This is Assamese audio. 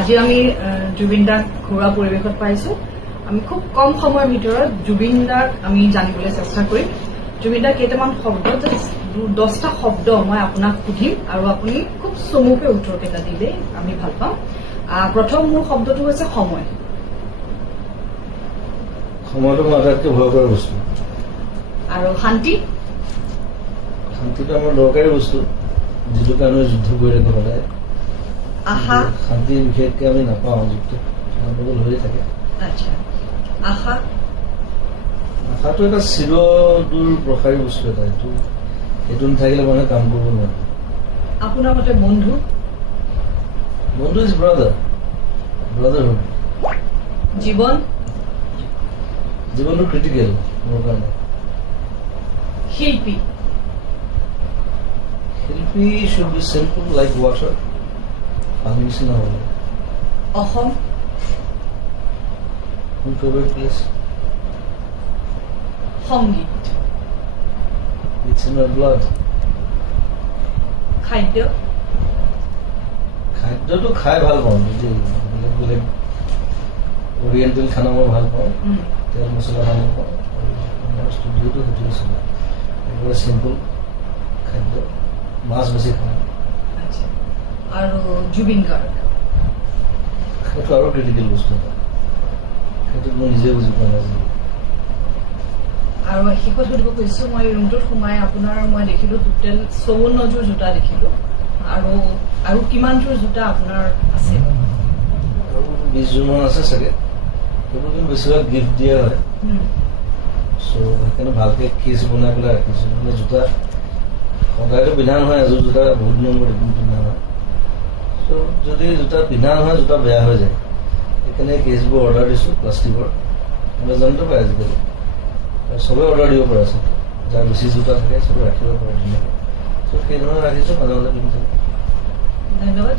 আজি আমি জুবিন দাক ঘৰুৱা পৰিৱেশত পাইছো। আমি খুব কম সময়ৰ ভিতৰত জুবিন দাক আমি জানিবলৈ চেষ্টা কৰিম। জুবিন দাৰ কেইটামান শব্দ, 10টা শব্দ মই আপোনাক সুধিম আৰু আপুনি খুব চমুকৈ উত্তৰকেইটা দিলে আমি ভাল পাম। প্ৰথম মোৰ শব্দটো হৈছে সময়। সময়টো মোৰ আটাইতকৈ ভয় কৰা বস্তু। আৰু শান্তি। শান্তিটো আমাৰ দৰকাৰী বস্তু, যিটো কাৰণে যুদ্ধ কৰি থাকো সদায়। আশা। শান্তি বিশেষকৈ আমি নাপাওঁ, যুদ্ধ গণ্ডগোল হৈ থাকে। আচ্ছা। আশা। আশাটো এটা চিৰদূৰ প্ৰসাৰী বস্তু এটা, সেইটো নাথাকিলে মানুহে কাম কৰিব নোৱাৰে। আপোনাৰ মতে বন্ধু? বন্ধু ইজ ব্ৰাদাৰহুড। জীৱন? জীৱনটো ক্ৰিটিকেল মোৰ কাৰণে। শিল্পী? শিল্পী should be simple like water, পানী নিচিনা হ'ব লাগে। অসম? মোৰ ফেভৰেট প্লেচ। সংগীত? It's in my blood. খাদ্য? খাদ্যটো খাই ভাল পাওঁ, বেলেগ বেলেগ অৰিয়েণ্টেল খানা মই ভাল পাওঁ, তেল মছলা ভাল পাওঁ। আমাৰ ষ্টুডিঅ'টো সেইটোৱে চলে, একেবাৰে চিম্পল খাদ্য, মাছ বেছি খাওঁ। আচ্ছা। আৰু জুবিন গাৰ্গ? সেইটো আৰু ক্ৰিটিকেল বস্তু এটা, সেইটোত মই নিজে বুজি পোৱা নাই। আৰু শেষত সুধিব খুজিছো, মই ৰুমটোত সোমাই আপোনাৰ মই দেখিলো টোটেল 54যোৰ জোতা দেখিলো, আৰু কিমানযোৰ জোতা আপোনাৰ আছে? আৰু 20যোৰমান আছে চাগে, সেইবোৰ কিন্তু বেছিভাগ গিফ্ট দিয়া হয়। চ' সেইকাৰণে ভালকৈ কেছ বনাই পেলাই ৰাখিছোঁ। মানে জোতা সদায়তো পিন্ধা নহয়, এযোৰ জোতা বহুত দিনৰ মূৰত এদিন পিন্ধা হয়। চ' যদি জোতা পিন্ধা নহয়, জোতা বেয়া হৈ যায়। সেইকাৰণে কেছবোৰ অৰ্ডাৰ দিছোঁ প্লাষ্টিকৰ, এমাজনতো পায় আজিকালি। চবেই অৰ্ডাৰ দিব পাৰে আচলতে, যাৰ বেছি জোতা থাকে চবেই ৰাখিব পাৰে ধুনীয়াকৈ। চ' সেই ধৰণে ৰাখিছোঁ, মাজে মাজে পিন্ধি থাকোঁ। ধন্যবাদ।